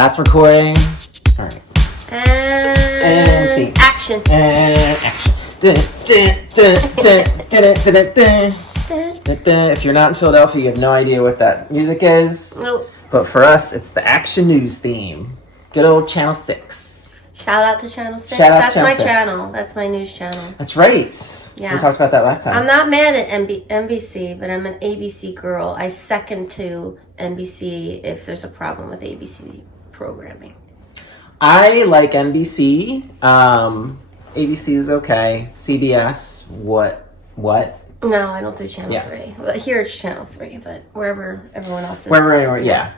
That's recording. All right. And see. Action. And action. If you're not in Philadelphia, you have no idea what that music is. Nope. But for us, it's the Action News theme. Good old Channel 6. Shout out to Channel 6. Shout out That's Channel my 6. channel. That's my news channel. That's right. Yeah. We talked about that last time. I'm not mad at NBC, but I'm an ABC girl. I second to NBC if there's a problem with ABC programming. I like NBC. ABC is okay. CBS, what? No, I don't do Channel 3. Well, here it's Channel 3, but wherever everyone else is. Yeah.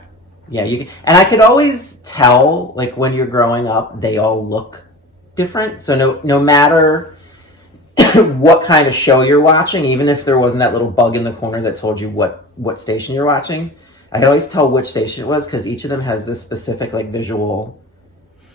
You can, and I could always tell, like, when you're growing up, they all look different. So no matter what kind of show you're watching, even if there wasn't that little bug in the corner that told you what station you're watching, I could always tell which station it was because each of them has this specific, like, visual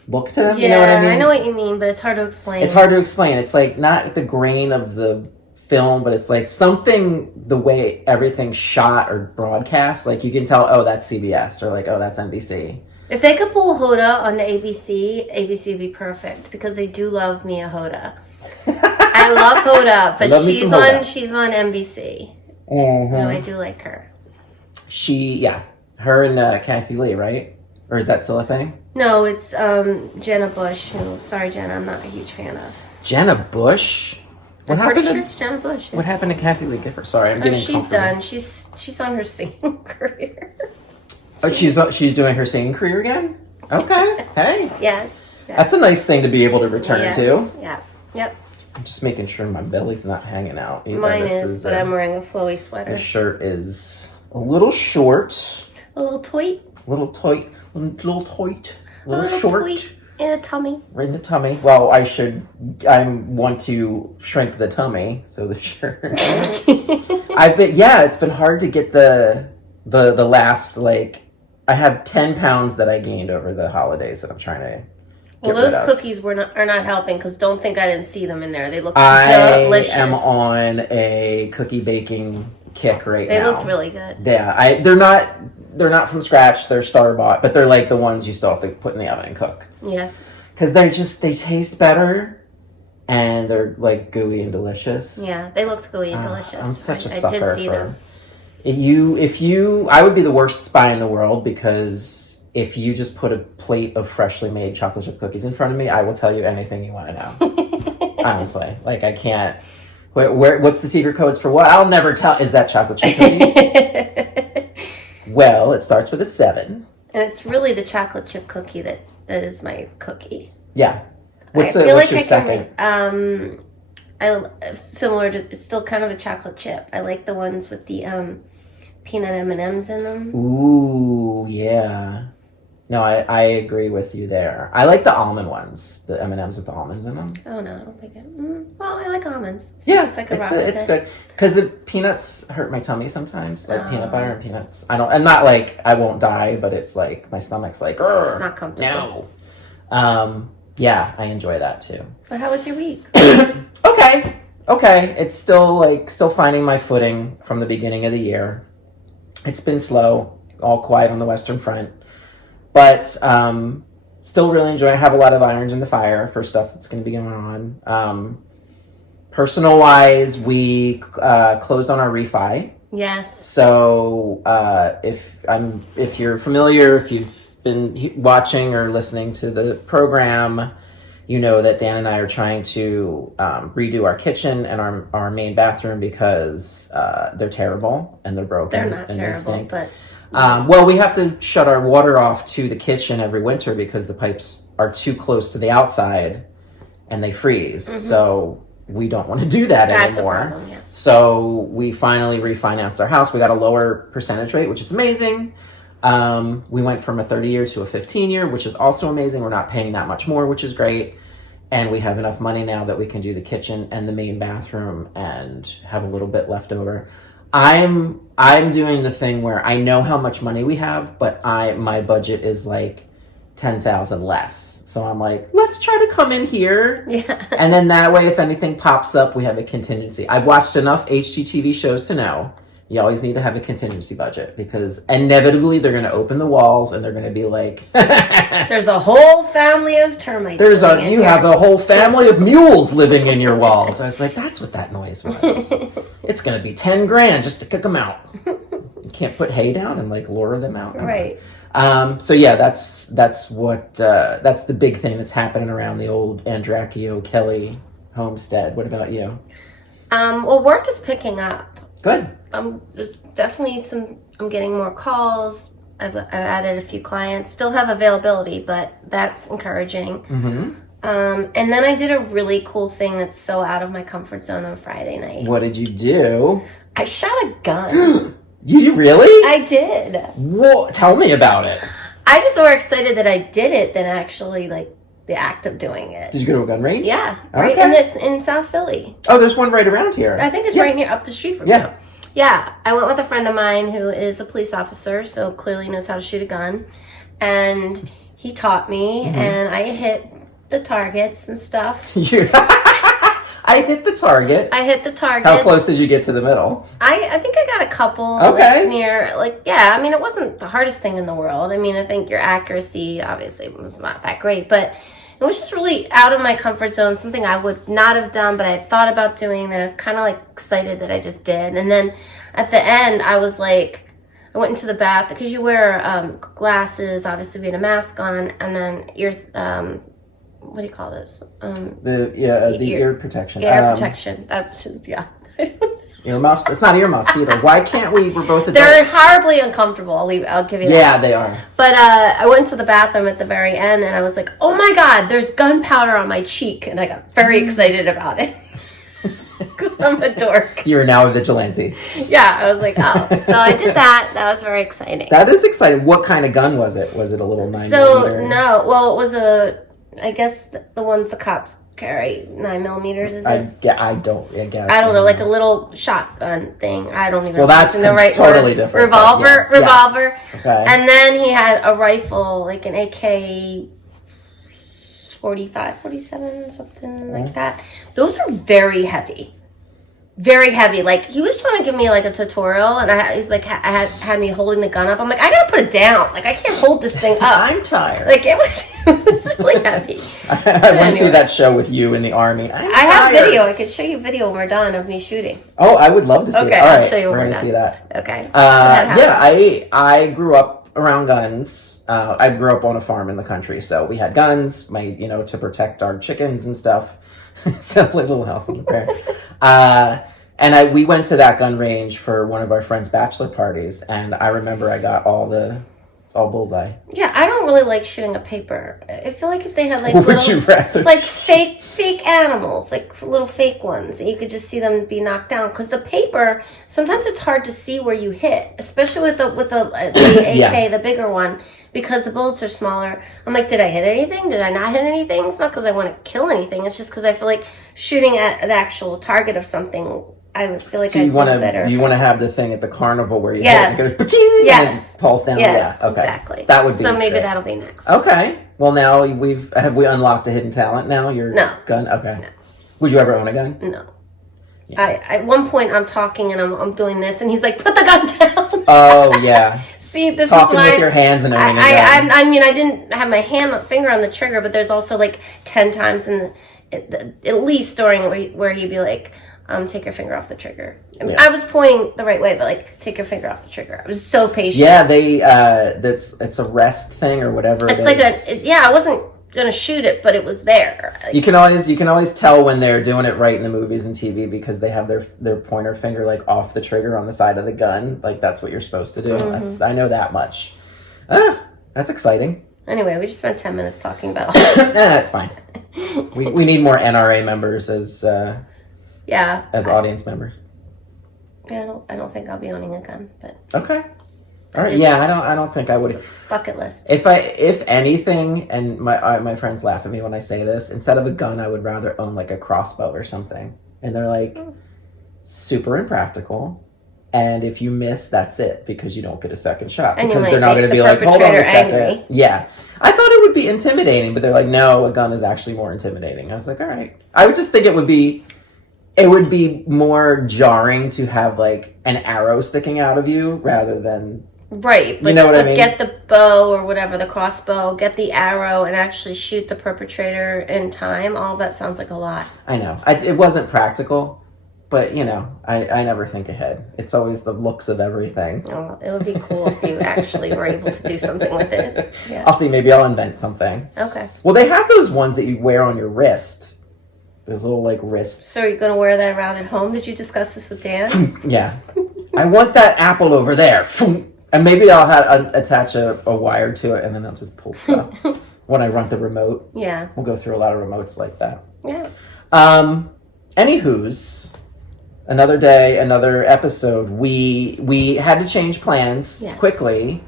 look to them. Yeah, you know what I mean? I know what you mean, but it's hard to explain. It's hard to explain. It's like not the grain of the film, but it's like something, the way everything's shot or broadcast, like you can tell, oh, that's CBS, or like, oh, that's NBC. If they could pull Hoda on the ABC would be perfect because they do love Mia Hoda. I love Hoda, but she's on NBC. Mm-hmm. No, I do like her. Her and Kathy Lee, right? Or is that still a thing? No, it's Jenna Bush. Who, sorry, Jenna, I'm not a huge fan of. Jenna Bush? I'm pretty sure it's Jenna Bush. What happened to Kathy Lee Gifford? Sorry, I'm getting she's done. She's on her singing career. Oh, she's doing her singing career again? Okay. Hey. Yes. That's a nice thing to be able to return to. Yeah. Yep. I'm just making sure my belly's not hanging out either. Mine is, but I'm wearing a flowy sweater. This shirt is a little short. A little toit. Little short. Toit in a tummy. Right in the tummy. Well, I want to shrink the tummy, so the shirt. It's been hard to get the last, like, I have 10 pounds that I gained over the holidays that I'm trying to get rid of. Those cookies are not helping because don't think I didn't see them in there. They look delicious. I am on a cookie baking kick now. They look really good. Yeah, they're not from scratch. They're store-bought, but they're like the ones you still have to put in the oven and cook. Yes. Because they taste better, and they're like gooey and delicious. Yeah, they looked gooey and delicious. I'm such a sucker I did see them. I would be the worst spy in the world because if you just put a plate of freshly made chocolate chip cookies in front of me, I will tell you anything you want to know. Honestly, like I can't. What's the secret codes for what? I'll never tell. Is that chocolate chip cookies? Well, it starts with a 7. And it's really the chocolate chip cookie that is my cookie. Yeah. What's your second? Similar to, it's still kind of a chocolate chip. I like the ones with the peanut M&Ms in them. Ooh, yeah. No, I agree with you there. I like the almond ones, the M&Ms with the almonds in them. Oh no, I don't think it. Well, I like almonds. It's good because the peanuts hurt my tummy sometimes, like peanut butter and peanuts. I'm not like I won't die, but it's like my stomach's like, it's not comfortable. No. Yeah, I enjoy that too. But how was your week? Okay. It's still finding my footing from the beginning of the year. It's been slow, all quiet on the Western Front. But still really enjoy it. I have a lot of irons in the fire for stuff that's going to be going on. Personal-wise, we closed on our refi. Yes. So if you're familiar, if you've been watching or listening to the program, you know that Dan and I are trying to redo our kitchen and our main bathroom because they're terrible and they're broken. They're not and terrible, they stink. but... Well, we have to shut our water off to the kitchen every winter because the pipes are too close to the outside and they freeze. Mm-hmm. So we don't want to do that anymore. That's a problem, yeah. So we finally refinanced our house. We got a lower percentage rate, which is amazing. We went from a 30-year to a 15-year, which is also amazing. We're not paying that much more, which is great. And we have enough money now that we can do the kitchen and the main bathroom and have a little bit left over. I'm doing the thing where I know how much money we have, but my budget is like 10,000 less. So I'm like, let's try to come in here. Yeah. And then that way, if anything pops up, we have a contingency. I've watched enough HGTV shows to know You always need to have a contingency budget because inevitably they're going to open the walls and they're going to be like, there's a whole family of termites. You have a whole family of mules living in your walls. I was like, that's what that noise was. It's going to be 10 grand just to kick them out. You can't put hay down and like lure them out. Right. So yeah, that's the big thing that's happening around the old Andracchio Kelly homestead. What about you? Well, work is picking up. Good. There's definitely I'm getting more calls. I've added a few clients. Still have availability, but that's encouraging. Mm-hmm. And then I did a really cool thing that's so out of my comfort zone on Friday night. What did you do? I shot a gun. You really? I did. Whoa, tell me about it. I just more excited that I did it than actually like the act of doing it. Did you go to a gun range? Yeah, right in South Philly. Oh, there's one right around here. I think it's right near up the street from you. Yeah, I went with a friend of mine who is a police officer, so clearly knows how to shoot a gun, and he taught me, and I hit the targets and stuff. I hit the target. How close did you get to the middle? I think I got a couple. Okay. I mean, it wasn't the hardest thing in the world. I mean, I think your accuracy obviously was not that great, but it was just really out of my comfort zone, something I would not have done, but I thought about doing that. I was kind of like excited that I just did. And then at the end, I was like, I went into the bath because you wear glasses, obviously we had a mask on, and then what do you call those? The ear protection. Ear protection. That's just, yeah. Earmuffs? It's not earmuffs either. Why can't we? We're both adults. They're horribly uncomfortable. I'll give you that. Yeah, they are. But I went to the bathroom at the very end and I was like, oh my God, there's gunpowder on my cheek. And I got very excited about it. Because I'm a dork. You are now a vigilante. Yeah, I was like, oh. So I did that. That was very exciting. That is exciting. What kind of gun was it? Was it a little 9mm? No. Well, it was I guess the ones the cops carry, 9mm, is it? I guess. I don't know, like a little shotgun thing. I don't even know. Well, that's the right totally word. different. Revolver. Okay. And then he had a rifle, like an AK 45, 47, something like that. Those are very heavy. Very heavy. Like, he was trying to give me like a tutorial, and he's like, had me holding the gun up. I'm like, I gotta put it down. Like, I can't hold this thing up. I'm tired. Like, it was really heavy. I want to see that show with you in the army. I have video. I could show you video when we're done of me shooting. Oh, I would love to see it. All right, I'll show you we're going to see that. Okay. I grew up around guns. I grew up on a farm in the country, so we had guns, to protect our chickens and stuff. Sounds like Little House on the Prairie. And we went to that gun range for one of our friends' bachelor parties, and I remember I got it's all bullseye. Yeah, I don't really like shooting a paper. I feel like if they had like would you rather? Like fake animals, like little fake ones, and you could just see them be knocked down. Because the paper, sometimes it's hard to see where you hit, especially with the AK, the bigger one, because the bullets are smaller. I'm like, did I hit anything? Did I not hit anything? It's not because I want to kill anything. It's just because I feel like shooting at an actual target of something, I would feel like I'd do better. You want to have the thing at the carnival where you hit it, it goes pa-ching, and it falls down. Yes, yeah, okay. Exactly. That would be so maybe great. That'll be next. Okay. Well, now have we unlocked a hidden talent now? Your gun? Okay. No. Would you ever own a gun? No. Yeah. At one point I'm talking and I'm doing this and he's like, put the gun down. Oh yeah. See, this talking is why with your hands and owning a gun. I mean, I didn't have my finger on the trigger, but there's also like 10 times at least during where he'd be like, take your finger off the trigger. I mean, I was pointing the right way, but like, take your finger off the trigger. I was so patient. Yeah, it's a rest thing or whatever. It's like I wasn't gonna shoot it, but it was there. You can always tell when they're doing it right in the movies and TV because they have their pointer finger like off the trigger on the side of the gun. Like that's what you're supposed to do. Mm-hmm. I know that much. That's exciting. Anyway, we just spent 10 minutes talking about all this. That's fine. We need more NRA members as audience members. Yeah, I don't think I'll be owning a gun, but okay. All right. Yeah, I don't think I would. Bucket list. If anything, and my friends laugh at me when I say this, instead of a gun, I would rather own like a crossbow or something. And they're like super impractical. And if you miss, that's it because you don't get a second shot and because they're not going to be like, hold on a second. Angry. Yeah, I thought it would be intimidating, but they're like, no, a gun is actually more intimidating. I was like, all right. I would just think it would be it would be more jarring to have like an arrow sticking out of you rather than right. But, you know what I mean? Get the bow or whatever, the crossbow, get the arrow, and actually shoot the perpetrator in time. All of that sounds like a lot. I know it wasn't practical, but you know, I never think ahead. It's always the looks of everything. Oh, it would be cool if you actually were able to do something with it. Yeah. I'll see. Maybe I'll invent something. Okay. Well, they have those ones that you wear on your wrist. Those little like wrists. So are you going to wear that around at home? Did you discuss this with Dan? Yeah. I want that apple over there. And maybe I'll attach a wire to it and then I'll just pull stuff. When I run the remote. Yeah. We'll go through a lot of remotes like that. Yeah. Anywho's, another day, another episode. We had to change plans quickly.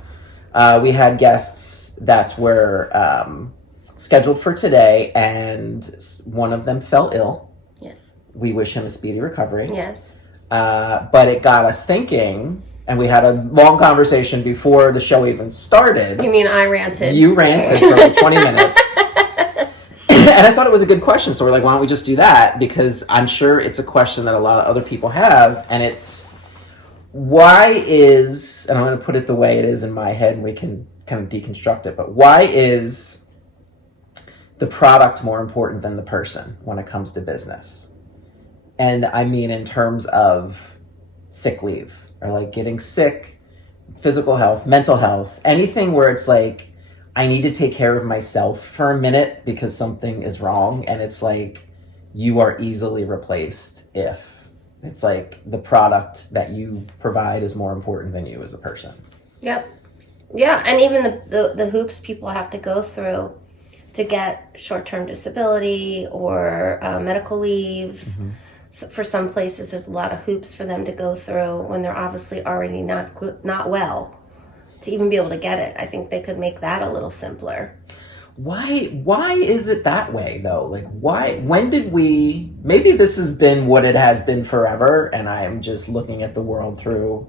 We had guests that were scheduled for today, and one of them fell ill. Yes. We wish him a speedy recovery. Yes. But it got us thinking, and we had a long conversation before the show even started. You mean I ranted? You ranted for like 20 minutes. And I thought it was a good question, so we're like, why don't we just do that? Because I'm sure it's a question that a lot of other people have, and it's, why is, and I'm going to put it the way it is in my head, and we can kind of deconstruct it, but why is the product more important than the person when it comes to business? And I mean in terms of sick leave, or like getting sick, physical health, mental health, anything where it's like, I need to take care of myself for a minute because something is wrong, and it's like, you are easily replaced if it's like the product that you provide is more important than you as a person. Yep. Yeah, and even the hoops people have to go through to get short-term disability or medical leave. Mm-hmm. So for some places, there's a lot of hoops for them to go through when they're obviously already not well. To even be able to get it, I think they could make that a little simpler. Why is it that way though? Like when did we, maybe this has been what it has been forever and I'm just looking at the world through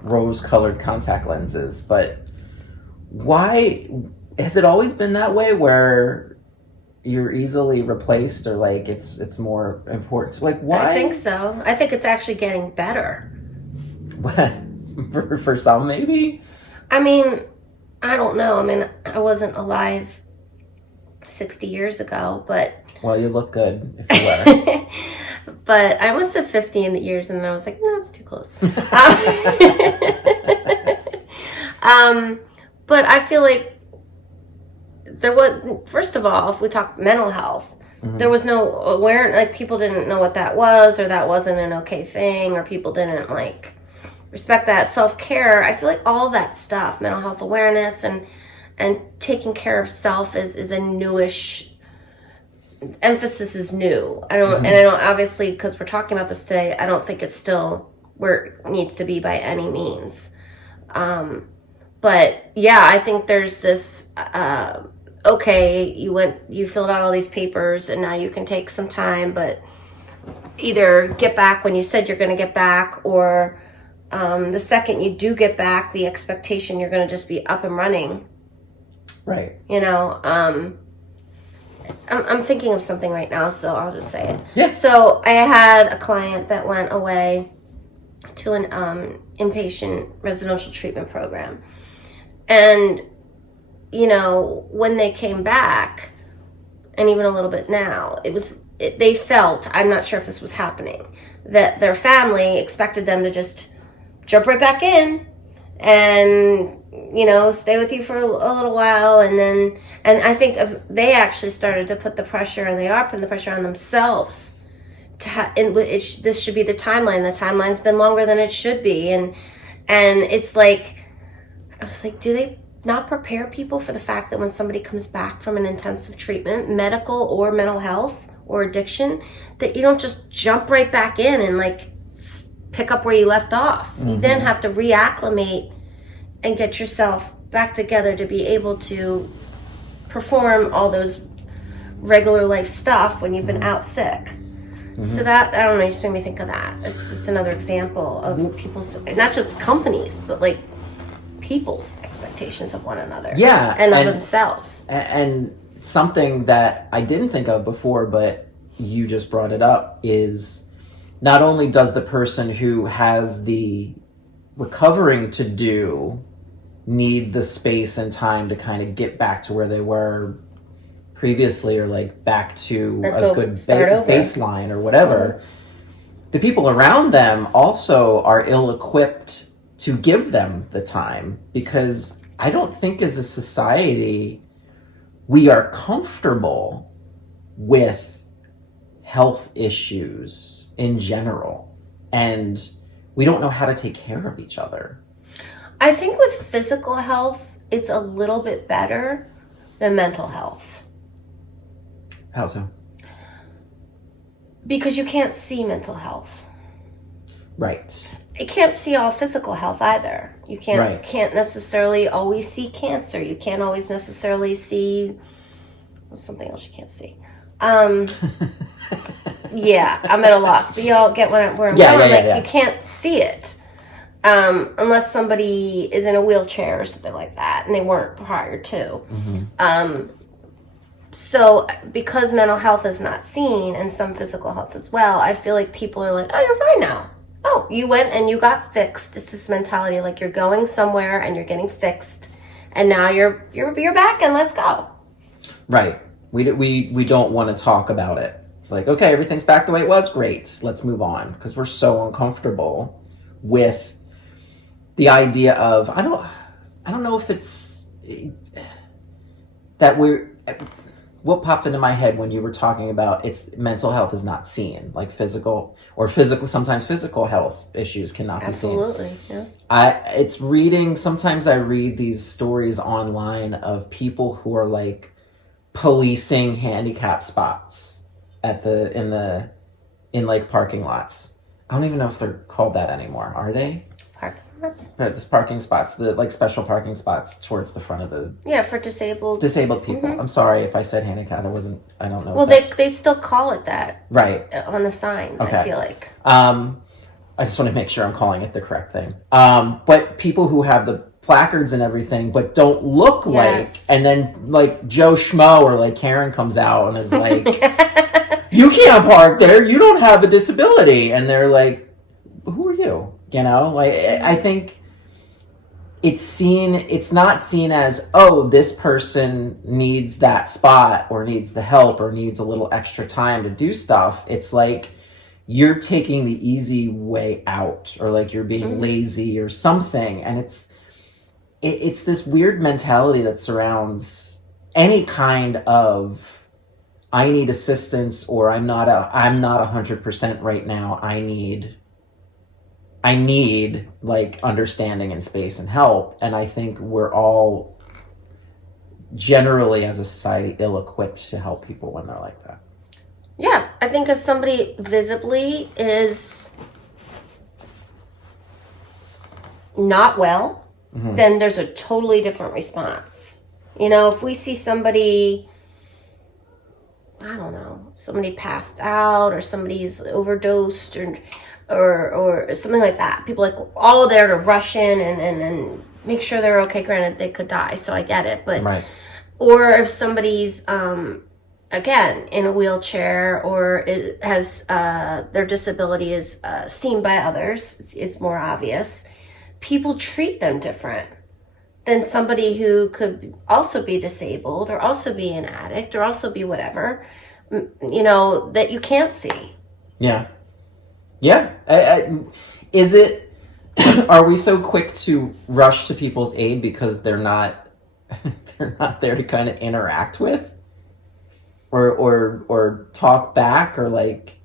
rose-colored contact lenses, but why has it always been that way where you're easily replaced, or like it's more important? Like why? I think so. I think it's actually getting better. For some but I mean, I don't know. I mean, I wasn't alive 60 years ago, but... Well, you look good if you were. But I must have 50 in the years, and then I was like, no, it's too close. But I feel like there was... First of all, if we talk mental health, mm-hmm. there was no awareness. Like, people didn't know what that was, or that wasn't an okay thing, or people didn't, like... respect that. Self-care, I feel like all that stuff, mental health awareness and taking care of self is a newish emphasis, is new. I don't, mm-hmm. and I don't, obviously, because we're talking about this today, I don't think it's still where it needs to be by any means. But yeah, I think there's this, okay, you filled out all these papers and now you can take some time, but either get back when you said you're going to get back, or the second you do get back, the expectation you're going to just be up and running. Right. You know, I'm thinking of something right now, so I'll just say it. Yes. So I had a client that went away to an inpatient residential treatment program. And, you know, when they came back, and even a little bit now, they felt, I'm not sure if this was happening, that their family expected them to just jump right back in and, you know, stay with you for a little while. And I think they actually started to put the pressure, and they are putting the pressure on themselves this should be the timeline. The timeline's been longer than it should be. And it's like, I was like, do they not prepare people for the fact that when somebody comes back from an intensive treatment, medical or mental health or addiction, that you don't just jump right back in and like pick up where you left off. Mm-hmm. You then have to reacclimate and get yourself back together to be able to perform all those regular life stuff when you've been out sick. Mm-hmm. So that, I don't know, just made me think of that. It's just another example of people's, not just companies, but like people's expectations of one another. Yeah. And of themselves. And something that I didn't think of before, but you just brought it up, is not only does the person who has the recovering to do need the space and time to kind of get back to where they were previously, or like back to a good baseline or whatever, the people around them also are ill-equipped to give them the time, because I don't think as a society we are comfortable with health issues in general, and we don't know how to take care of each other. I think with physical health, it's a little bit better than mental health. How so? Because you can't see mental health. Right. You can't see all physical health either. You can't necessarily always see cancer. You can't always necessarily see what's something else you can't see. Yeah, I'm at a loss, but y'all get where I'm going. You can't see it unless somebody is in a wheelchair or something like that, and they weren't prior to. So because mental health is not seen, and some physical health as well, I feel like people are like, oh, you're fine now. Oh, you went and you got fixed. It's this mentality like you're going somewhere and you're getting fixed, and now you're back and let's go. Right. We don't want to talk about it. It's like, okay, everything's back the way it was. Great. Let's move on, because we're so uncomfortable with the idea of I don't know if it's that what popped into my head when you were talking about it's mental health is not seen, like sometimes physical health issues cannot be seen. Absolutely, yeah. Sometimes I read these stories online of people who are like policing handicap spots in like parking lots. I don't even know if they're called that anymore. Are they? Parking lots? There's parking spots, the like special parking spots towards the front of the... Yeah, for disabled people. I'm sorry if I said handicap. I don't know. Well, they still call it that. Right. On the signs, okay. I feel like. I just want to make sure I'm calling it the correct thing. But people who have the placards and everything, but don't look like... And then like Joe Schmo or like Karen comes out and is like, you can't park there. You don't have a disability. And they're like, who are you? You know, like I think it's not seen as, oh, this person needs that spot or needs the help or needs a little extra time to do stuff. It's like you're taking the easy way out, or like you're being lazy or something. And it's this weird mentality that surrounds any kind of I need assistance, or I'm not 100% right now. I need like understanding and space and help. And I think we're all generally as a society ill-equipped to help people when they're like that. Yeah, I think if somebody visibly is not well, then there's a totally different response. You know, if we see somebody, I don't know, somebody passed out or somebody's overdosed or something like that, people like all there to rush in and make sure they're okay. Granted, they could die, so I get it, but right. Or if somebody's again in a wheelchair, or it has their disability is seen by others, it's more obvious. People treat them different than somebody who could also be disabled, or also be an addict, or also be whatever, you know, that you can't see. Yeah. Yeah. Is it, are we so quick to rush to people's aid because they're not there to kind of interact with or talk back, or like,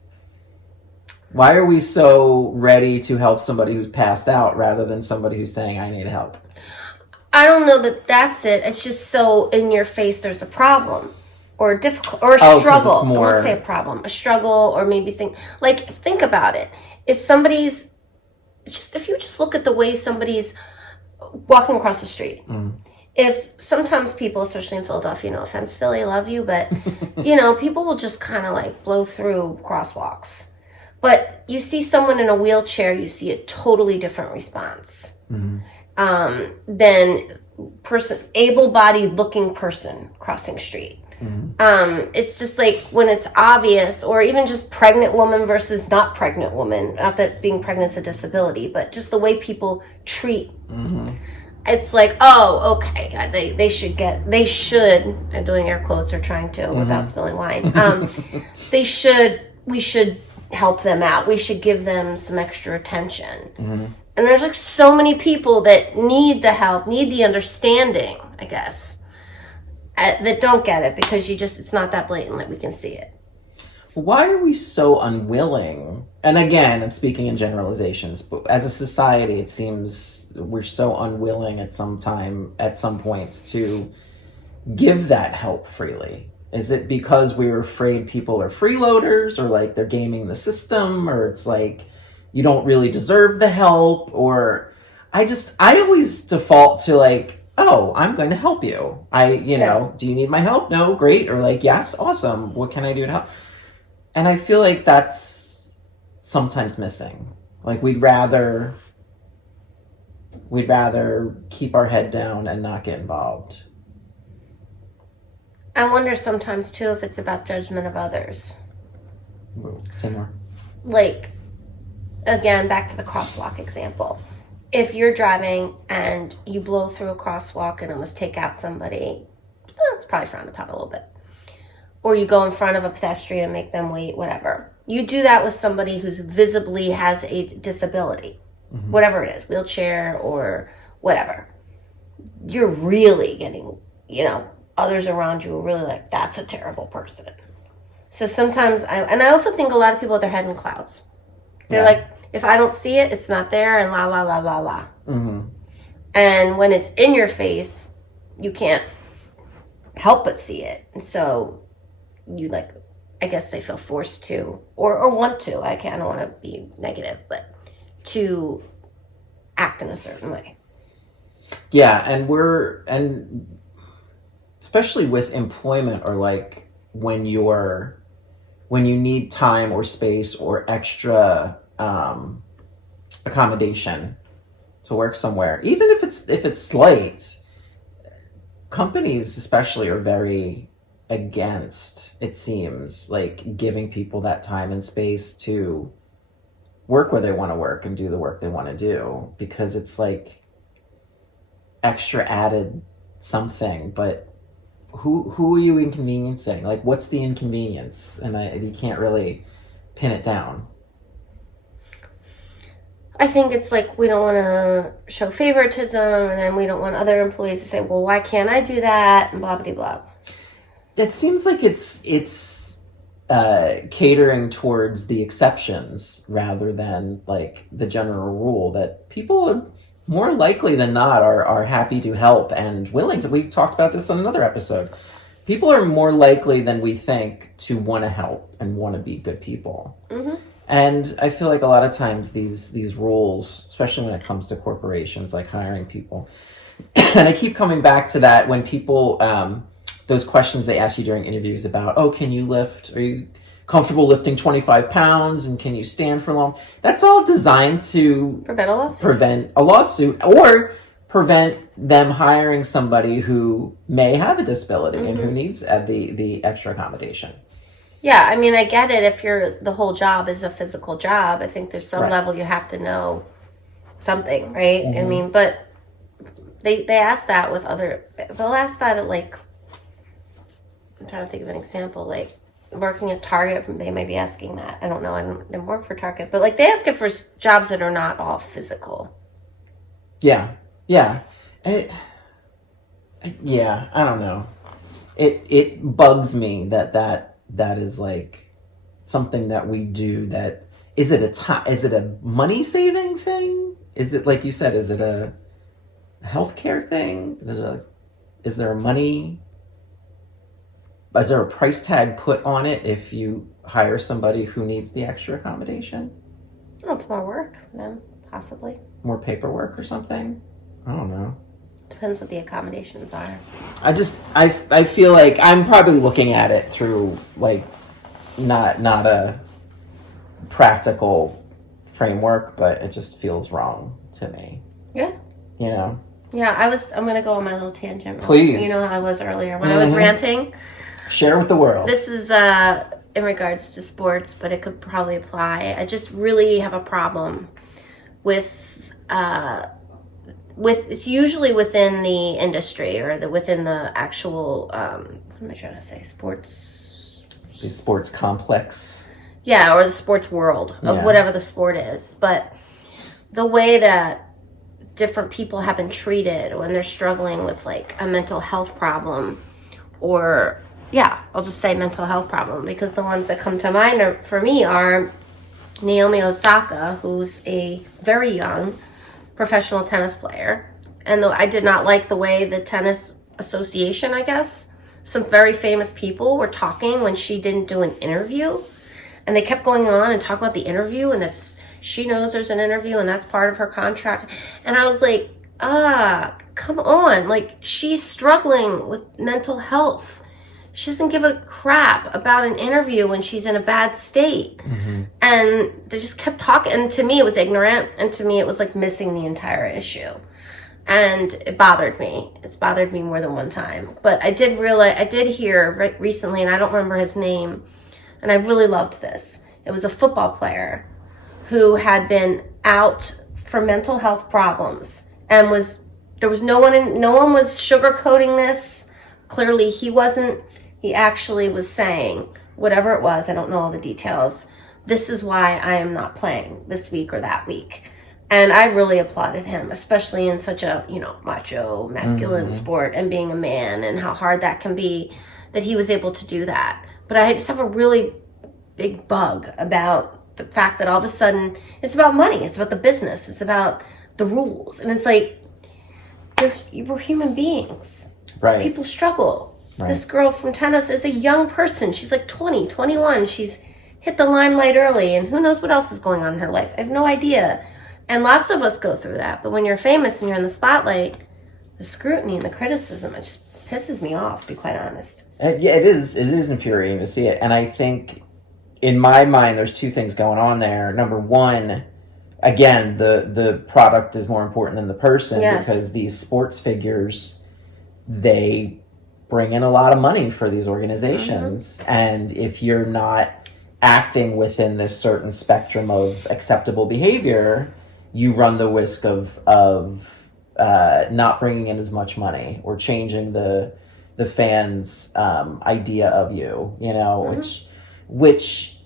why are we so ready to help somebody who's passed out rather than somebody who's saying, I need help? I don't know that that's it. It's just so in your face there's a problem. Or a difficult, or a struggle. I won't say a problem, a struggle, or maybe think about it. If you just look at the way somebody's walking across the street. If sometimes people, especially in Philadelphia, no offense, Philly, love you, but you know, people will just kind of like blow through crosswalks. But you see someone in a wheelchair, you see a totally different response than able-bodied looking person crossing street. It's just like when it's obvious, or even just pregnant woman versus not pregnant woman. Not that being pregnant's a disability, but just the way people treat. It's like, oh, okay, they should, I'm doing air quotes or trying to without spilling wine. We should help them out. We should give them some extra attention. And there's like so many people that need the help, need the understanding, I guess, that don't get it because it's not that blatant that we can see it. Why are we so unwilling? And again, I'm speaking in generalizations, but as a society, it seems we're so unwilling at some points to give that help freely. Is it because we're afraid people are freeloaders, or like they're gaming the system, or it's like you don't really deserve the help, or I always default to like, oh, I'm going to help you. Do you need my help? No, great. Or like, yes, awesome. What can I do to help? And I feel like that's sometimes missing. Like we'd rather keep our head down and not get involved. I wonder sometimes too if it's about judgment of others. Say more. Like, again, back to the crosswalk example. If you're driving and you blow through a crosswalk and almost take out somebody, it's probably frowned upon a little bit. Or you go in front of a pedestrian, make them wait, whatever. You do that with somebody who's visibly has a disability, whatever it is, wheelchair or whatever. You're really getting, others around you are really like, that's a terrible person. So sometimes, I also think a lot of people, their head in clouds. They're like, if I don't see it, it's not there, and la, la, la, la, la. And when it's in your face, you can't help but see it. And so I guess they feel forced to, or want to, I don't want to be negative, but to act in a certain way. Yeah, and especially with employment, or like when you need time or space or extra accommodation to work somewhere, even if it's slight, companies especially are very against, it seems, like giving people that time and space to work where they want to work and do the work they want to do, because it's like extra added something. But who are you inconveniencing? Like, what's the inconvenience? And you can't really pin it down. I think it's like we don't want to show favoritism, and then we don't want other employees to say, well, why can't I do that? And blah, blah, blah. It seems like it's catering towards the exceptions rather than like the general rule, that people are more likely than not are happy to help and willing to. We talked about this on another episode. People are more likely than we think to want to help and want to be good people. And I feel like a lot of times these rules, especially when it comes to corporations, like hiring people, and I keep coming back to that when people, those questions they ask you during interviews about, oh, can you lift? Are you comfortable lifting 25 pounds? And can you stand for long? That's all designed to prevent a lawsuit or prevent them hiring somebody who may have a disability and who needs the extra accommodation. Yeah, I mean, I get it. If the whole job is a physical job, I think there's some level you have to know something, right? I mean, but they ask that with they'll ask that at like, I'm trying to think of an example, like working at Target, they may be asking that. I don't know, I didn't work for Target, but like they ask it for jobs that are not all physical. Yeah. I don't know. It bugs me that is like something that we do. That is it a money saving thing? Is it, like you said, is it a healthcare thing? Is there a price tag put on it if you hire somebody who needs the extra accommodation? Well, it's more work for them, possibly. More paperwork or something? I don't know. Depends what the accommodations are. I feel like I'm probably looking at it through like not a practical framework, but it just feels wrong to me. Yeah. Yeah, I'm going to go on my little tangent. Please. You know how I was earlier when I was ranting. Share with the world. This is in regards to sports, but it could probably apply. I just really have a problem with it's usually within the industry or within the actual what am I trying to say? The sports complex. Yeah, or the sports world of whatever the sport is. But the way that different people have been treated when they're struggling with like a mental health problem, or I'll just say mental health problem, because the ones that come to mind for me are Naomi Osaka, who's a very young professional tennis player. And though I did not like the way the tennis association, I guess, some very famous people were talking when she didn't do an interview. And they kept going on and talking about the interview, and she knows there's an interview and that's part of her contract. And I was like, come on. Like, she's struggling with mental health. She doesn't give a crap about an interview when she's in a bad state. Mm-hmm. And they just kept talking. And to me, it was ignorant. And to me, it was like missing the entire issue. And it bothered me. It's bothered me more than one time. But I did hear recently, and I don't remember his name, and I really loved this. It was a football player who had been out for mental health problems, and no one was sugarcoating this. Clearly he wasn't. He actually was saying, whatever it was, I don't know all the details, this is why I am not playing this week or that week. And I really applauded him, especially in such a, macho, masculine sport, and being a man, and how hard that can be, that he was able to do that. But I just have a really big bug about the fact that all of a sudden it's about money, it's about the business, it's about the rules. And it's like, we're human beings. Right. People struggle. Right. This girl from tennis is a young person. She's like 20, 21. She's hit the limelight early, and who knows what else is going on in her life. I have no idea. And lots of us go through that. But when you're famous and you're in the spotlight, the scrutiny and the criticism, it just pisses me off, to be quite honest. It is infuriating to see it. And I think, in my mind, there's two things going on there. Number one, again, the product is more important than the person, because these sports figures, they bring in a lot of money for these organizations. Mm-hmm. And if you're not acting within this certain spectrum of acceptable behavior, you run the risk of not bringing in as much money, or changing the fans' idea of you, mm-hmm. which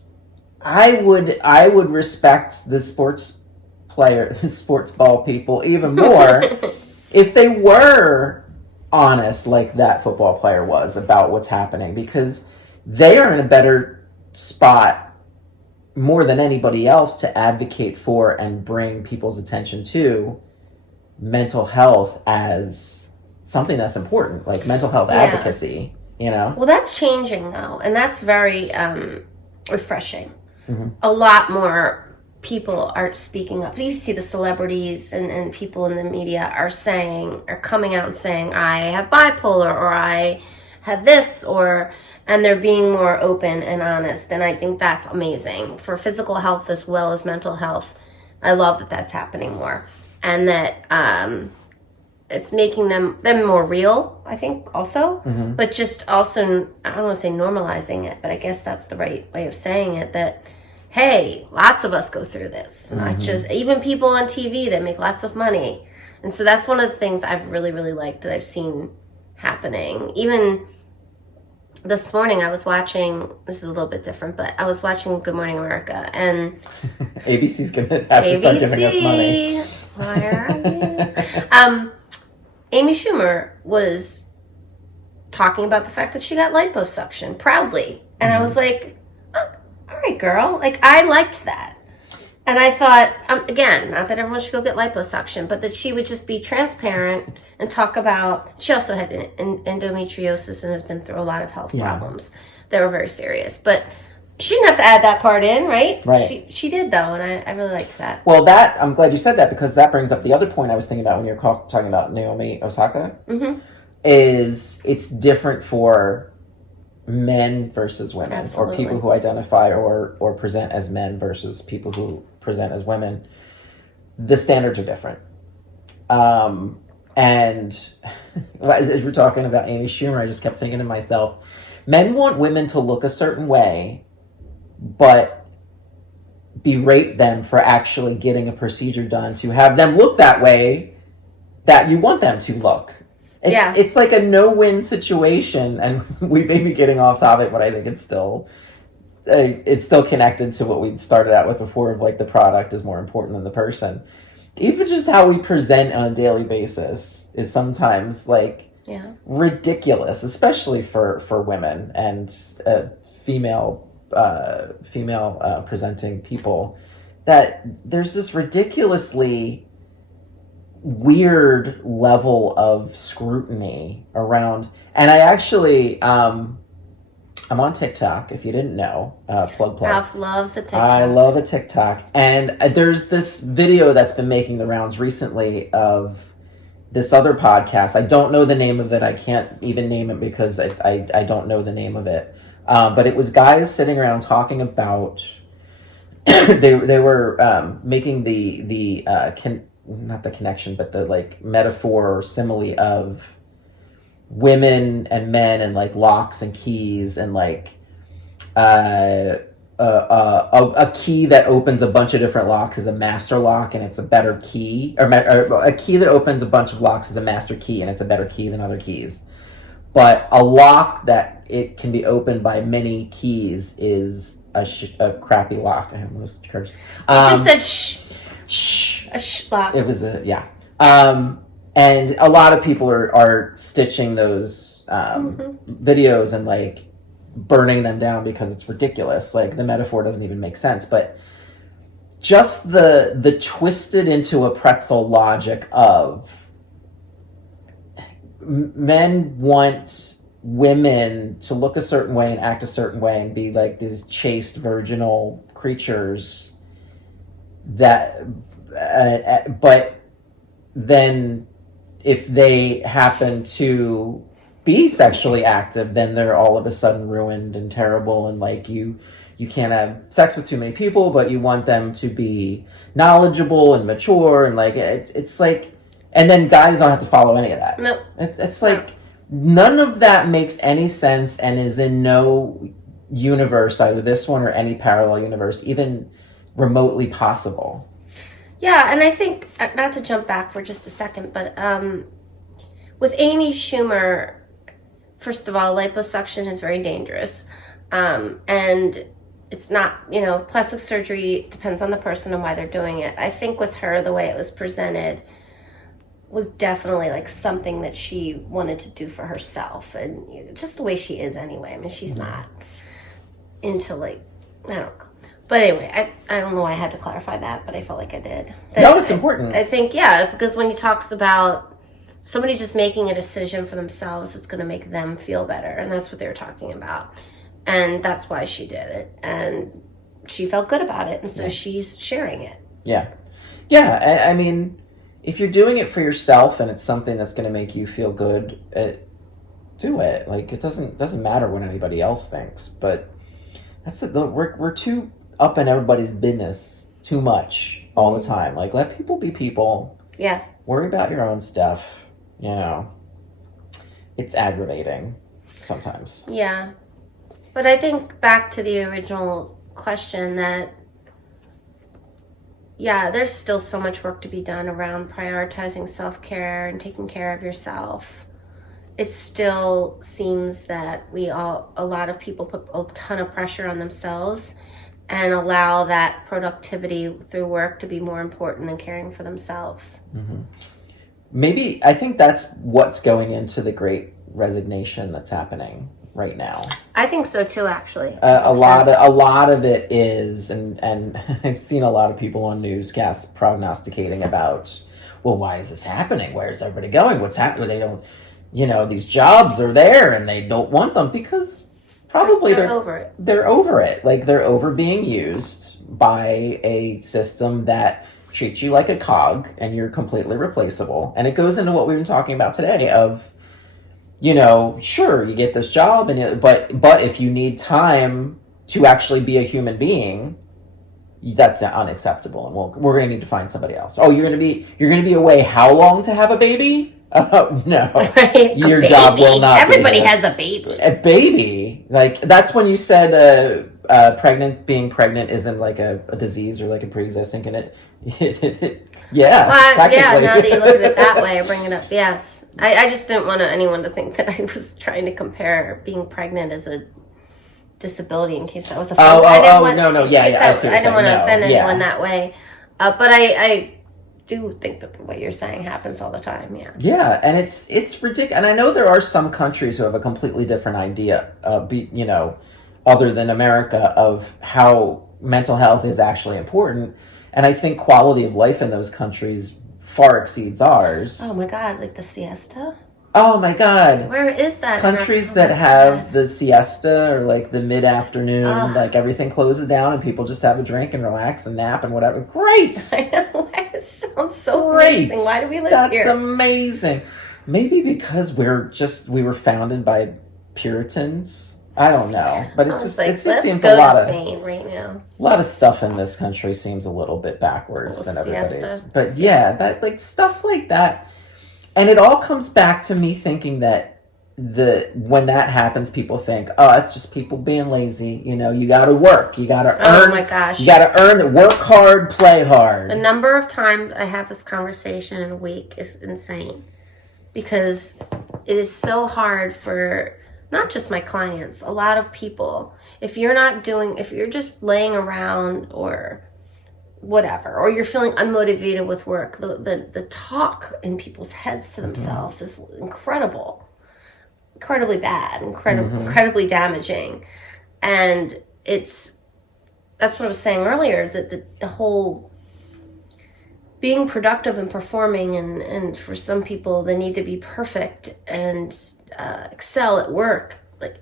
I would respect the sports ball people even more if they were honest like that football player was about what's happening, because they are in a better spot more than anybody else to advocate for and bring people's attention to mental health as something that's important, like mental health advocacy, Well, that's changing though, and that's very refreshing. Mm-hmm. A lot more people are speaking up. You see the celebrities and people in the media are coming out and saying, I have bipolar, or I had this, and they're being more open and honest. And I think that's amazing for physical health as well as mental health. I love that that's happening more, and that it's making them more real, I think, also. Mm-hmm. But just also, I don't want to say normalizing it, but I guess that's the right way of saying it, that hey, lots of us go through this. Mm-hmm. Not just, even people on TV that make lots of money. And so that's one of the things I've really, really liked that I've seen happening. Even this morning I was watching, this is a little bit different, but I was watching Good Morning America, and ABC's going to have to start giving us money. Where are you? Amy Schumer was talking about the fact that she got liposuction proudly. And I was like, all right, girl. Like, I liked that. And I thought, again, not that everyone should go get liposuction, but that she would just be transparent and talk about, she also had endometriosis and has been through a lot of health problems that were very serious. But she didn't have to add that part in, right? Right. She did, though, and I really liked that. Well, I'm glad you said that, because that brings up the other point I was thinking about when you're talking about Naomi Osaka, mm-hmm. is it's different for men versus women. Absolutely. Or people who identify or present as men versus people who present as women. The standards are different. And as we're talking about Amy Schumer, I just kept thinking to myself, Men want women to look a certain way, but berate them for actually getting a procedure done to have them look that way that you want them to look. It's like a no-win situation, and we may be getting off topic, but I think it's still connected to what we started out with before of like the product is more important than the person. Even just how we present on a daily basis is sometimes like ridiculous, especially for women and female presenting people, that there's this ridiculously weird level of scrutiny around. And I actually I'm on TikTok, if you didn't know. Plug. Ralph loves a TikTok. I love a TikTok. And there's this video that's been making the rounds recently of this other podcast. I don't know the name of it. I can't even name it because I don't know the name of it. But it was guys sitting around talking about they were making the not the connection, but the like metaphor or simile of women and men and like locks and keys, and like a key that opens a bunch of different locks is a master lock and it's a better key, or a key that opens a bunch of locks is a master key and it's a better key than other keys. But a lock that it can be opened by many keys is a crappy lock. I almost cursed. You just said shh. A lock. It was and a lot of people are stitching those videos and like burning them down because it's ridiculous. Like the metaphor doesn't even make sense. But just the twisted into a pretzel logic of men want women to look a certain way and act a certain way and be like these chaste virginal creatures that but then if they happen to be sexually active, then they're all of a sudden ruined and terrible, and like you can't have sex with too many people, but you want them to be knowledgeable and mature, and like it's like, and then guys don't have to follow any of that. No. It's like none of that makes any sense and is in no universe, either this one or any parallel universe, even remotely possible. Yeah, and I think, not to jump back for just a second, but with Amy Schumer, first of all, liposuction is very dangerous. And it's not, plastic surgery depends on the person and why they're doing it. I think with her, the way it was presented was definitely like something that she wanted to do for herself. And just the way she is anyway. I mean, she's not into like, I don't know. But anyway, I don't know why I had to clarify that, but I felt like I did. No, it's important. I think, because when he talks about somebody just making a decision for themselves, it's going to make them feel better. And that's what they were talking about. And that's why she did it. And she felt good about it. And so she's sharing it. Yeah. Yeah. I mean, if you're doing it for yourself and it's something that's going to make you feel good, do it. Like, it doesn't matter what anybody else thinks. But that's it. We're too up in everybody's business too much all the time. Like, let people be people. Yeah. Worry about your own stuff. It's aggravating sometimes. Yeah. But I think back to the original question that, there's still so much work to be done around prioritizing self-care and taking care of yourself. It still seems that a lot of people put a ton of pressure on themselves and allow that productivity through work to be more important than caring for themselves. Mm-hmm. Maybe, I think that's what's going into the Great Resignation that's happening right now. I think so too, actually. A lot of it is, and I've seen a lot of people on newscasts prognosticating about, well, why is this happening? Where's everybody going? What's happening? They don't, these jobs are there and they don't want them because probably they're over it. They're over it. Like, they're over being used by a system that treats you like a cog and you're completely replaceable. And it goes into what we've been talking about today of, sure, you get this job, but if you need time to actually be a human being, that's unacceptable. And we're going to need to find somebody else. Oh, you're going to be away how long to have a baby? Oh, no. Right? Your job will not Everybody be has a baby. A baby? Like, that's when you said being pregnant isn't like a disease or like a pre-existing, can it? Yeah, Well, technically. yeah, now that you look at it that way, I bring it up, yes. I just didn't want anyone to think that I was trying to compare being pregnant as a disability in case that was offensive. No, yeah, I didn't want to offend anyone that way. But I do think that what you're saying happens all the time, yeah. Yeah, and it's ridiculous. And I know there are some countries who have a completely different idea, other than America, of how mental health is actually important. And I think quality of life in those countries far exceeds ours. Oh my God, like the siesta? Oh my God. Where is that? Countries that have the siesta or like the mid-afternoon, like everything closes down and people just have a drink and relax and nap and whatever. Great! I know. It sounds so great. amazing. Why do we live here? That's amazing. Maybe because we were founded by Puritans. I don't know, but it just seems a lot of Spain right now. A lot of stuff in this country seems a little bit backwards than everybody's. But yeah, that like stuff like that, and it all comes back to me thinking that when that happens, people think, oh, it's just people being lazy. You got to work, you got to earn. Oh my gosh, you got to earn it. Work hard, play hard. The number of times I have this conversation in a week is insane, because it is so hard for not just my clients, a lot of people. If you're just laying around or whatever, or you're feeling unmotivated with work, the talk in people's heads to themselves is incredibly bad, incredibly damaging. And that's what I was saying earlier, that the whole being productive and performing, and for some people they need to be perfect and excel at work, like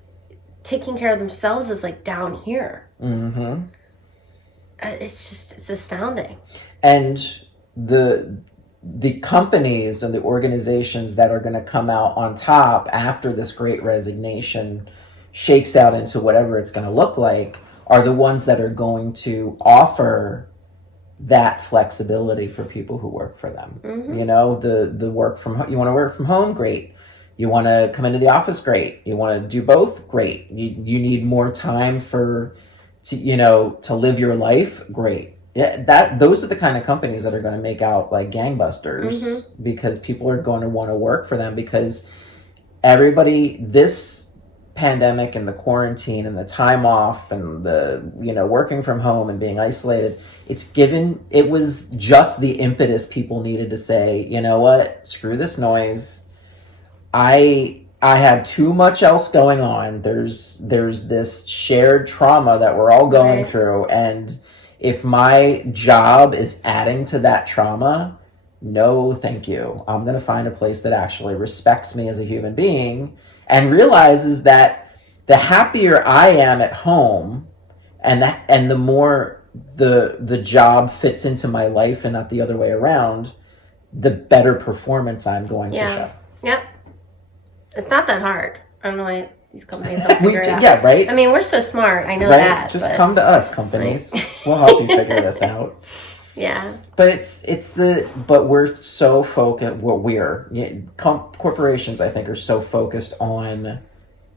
taking care of themselves is like down here. It's astounding. And the companies and the organizations that are going to come out on top after this Great Resignation shakes out into whatever it's going to look like are the ones that are going to offer that flexibility for people who work for them. The work from home. You want to work from home? Great. You want to come into the office? Great. You want to do both? Great. You need more time to live your life? Great. Yeah, those are the kind of companies that are going to make out like gangbusters, because people are going to want to work for them, because this pandemic and the quarantine and the time off and the working from home and being isolated, it was just the impetus people needed to say, you know what, screw this noise. I have too much else going on. There's this shared trauma that we're all going through, and if my job is adding to that trauma, no thank you. I'm going to find a place that actually respects me as a human being and realizes that the happier I am at home, and the more the job fits into my life and not the other way around, the better performance I'm going to show. Yep. It's not that hard. I don't know why these companies don't figure it out. Yeah, right? I mean, we're so smart. I know that. Just come to us, companies. We'll help you figure this out. Yeah. But but we're so focused, corporations, I think, are so focused on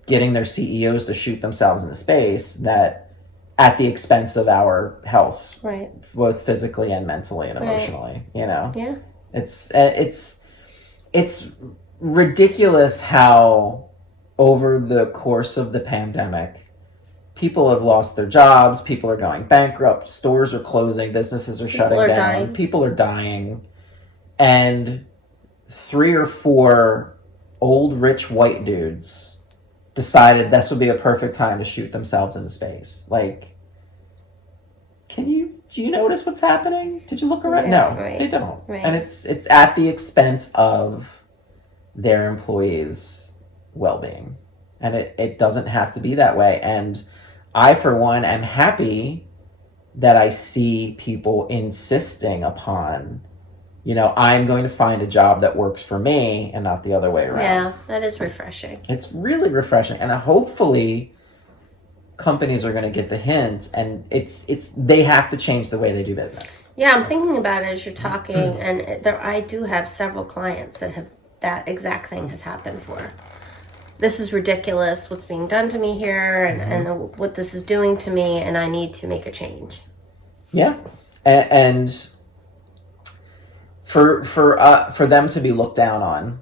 getting their CEOs to shoot themselves into space that at the expense of our health, right, both physically and mentally and emotionally, Yeah. It's ridiculous how over the course of the pandemic, people have lost their jobs, people are going bankrupt, stores are closing, businesses are shutting down, people are dying, and 3 or 4 old rich white dudes decided this would be a perfect time to shoot themselves into space. Like, do you notice what's happening? Did you look around? No, they don't. Right. And it's at the expense of their employees' well-being. And it doesn't have to be that way. And I, for one, am happy that I see people insisting upon, I'm going to find a job that works for me and not the other way around. Yeah, that is refreshing. It's really refreshing. And hopefully companies are going to get the hint, and they have to change the way they do business. Yeah, I'm thinking about it as you're talking, and I do have several clients that have that exact thing has happened for. This is ridiculous, what's being done to me here, and what this is doing to me, and I need to make a change. Yeah. And for them to be looked down on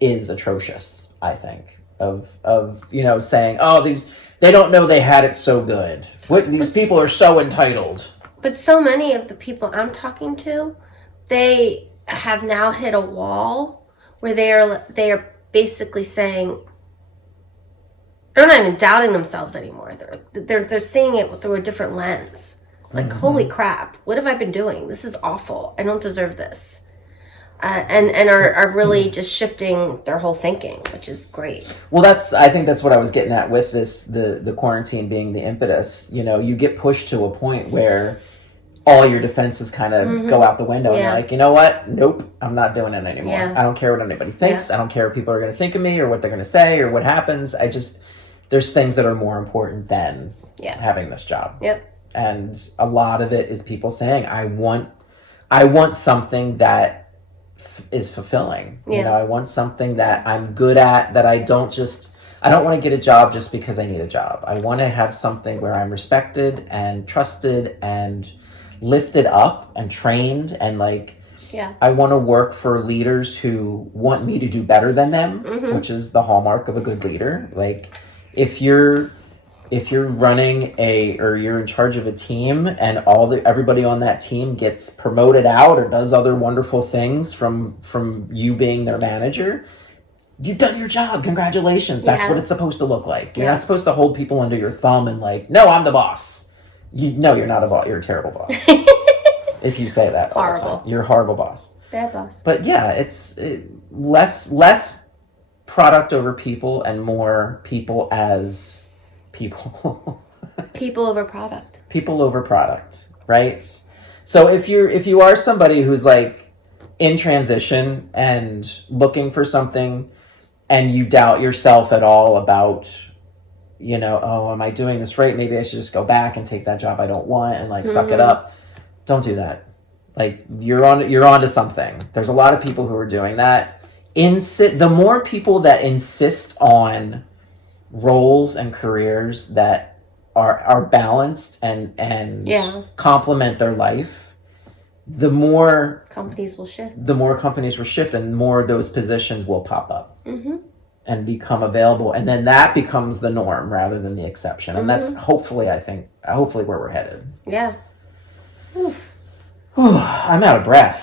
is atrocious, I think. Of saying, oh, they don't know they had it so good. These people are so entitled. But so many of the people I'm talking to, they have now hit a wall where they are basically saying they're not even doubting themselves anymore. They're seeing it through a different lens. Like, holy crap, what have I been doing? This is awful. I don't deserve this. And are really just shifting their whole thinking, which is great. Well, I think that's what I was getting at with this, the quarantine being the impetus. You get pushed to a point where all your defenses kind of go out the window, and you're like, you know what? Nope, I'm not doing it anymore. Yeah. I don't care what anybody thinks. I don't care what people are going to think of me or what they're going to say or what happens. There's things that are more important than having this job. Yep. And a lot of it is people saying, I want something that is fulfilling. Yeah. I want something that I'm good at, that I don't want to get a job just because I need a job. I want to have something where I'm respected and trusted and lifted up and trained, and I want to work for leaders who want me to do better than them, which is the hallmark of a good leader. If you're running or you're in charge of a team and everybody on that team gets promoted out or does other wonderful things from you being their manager, you've done your job. Congratulations. That's what it's supposed to look like. You're not supposed to hold people under your thumb and no, I'm the boss. No, you're not a boss. You're a terrible boss. If you say that all the time. You're a horrible boss. Bad boss. But yeah, it's less product over people and more people as people. People over product. People over product, right? So if you are somebody who's in transition and looking for something, and you doubt yourself at all about, oh, am I doing this right? Maybe I should just go back and take that job I don't want and suck it up. Don't do that. You're on to something. There's a lot of people who are doing that. The more people that insist on roles and careers that are balanced and complement their life, the more companies will shift. And more those positions will pop up and become available, and then that becomes the norm rather than the exception. And that's hopefully where we're headed. Yeah. Oof. I'm out of breath.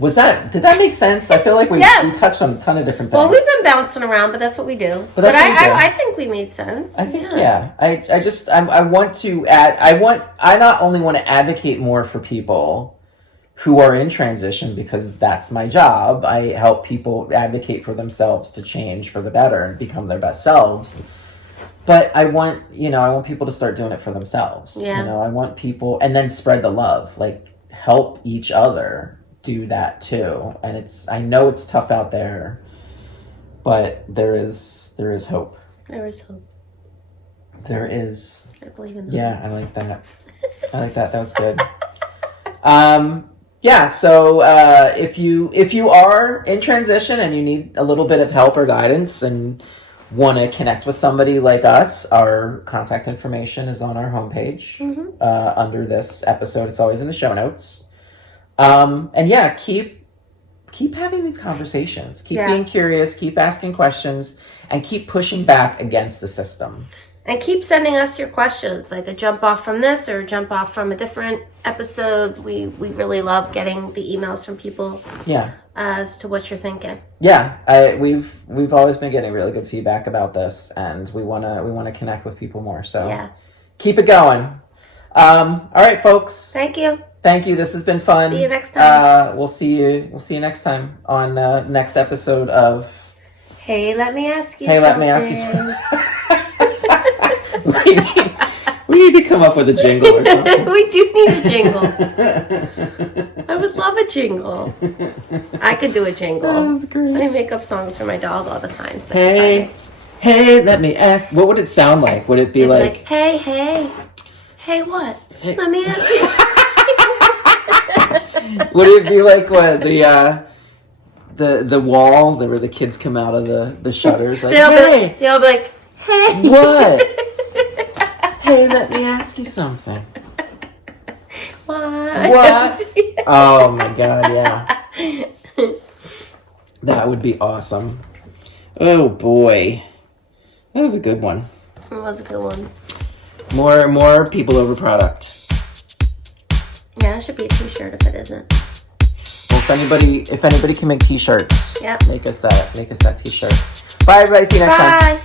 Did that make sense? I feel like we touched on a ton of different things. Well, we've been bouncing around, but that's what we do. But I think we made sense. I think, I want to add, I not only want to advocate more for people who are in transition, because that's my job. I help people advocate for themselves to change for the better and become their best selves. But I want people to start doing it for themselves. Yeah. I want people, and then spread the love, help each other do that too. And I know it's tough out there, but there is hope. There is hope. There is. I believe in that. Yeah, I like that. That was good. So if you are in transition and you need a little bit of help or guidance and want to connect with somebody like us, our contact information is on our homepage under this episode. It's always in the show notes. Keep having these conversations. Keep being curious. Keep asking questions, and keep pushing back against the system. And keep sending us your questions, like a jump off from this or a jump off from a different episode. We really love getting the emails from people. Yeah. As to what you're thinking. Yeah, we've always been getting really good feedback about this, and we wanna connect with people more. So keep it going. All right, folks. Thank you. This has been fun. See you next time. We'll see you next time on next episode of. Hey, let me ask you something. We need to come up with a jingle or something. We do need a jingle. I would love a jingle. I could do a jingle. That was great. I make up songs for my dog all the time. So hey, let me ask. What would it sound like? Would it be like hey, what? Hey. Let me ask you something. Would it be like what the wall where the kids come out of the shutters. Like, they'll hey, be like, hey. what? Hey, let me ask you something. What? Oh my god, yeah. That would be awesome. Oh boy. That was a good one. It was a good one. More people over product. Yeah, that should be a t-shirt if it isn't. Well, if anybody can make t-shirts, Yep. make us that t-shirt. Bye everybody, see you next time. Bye.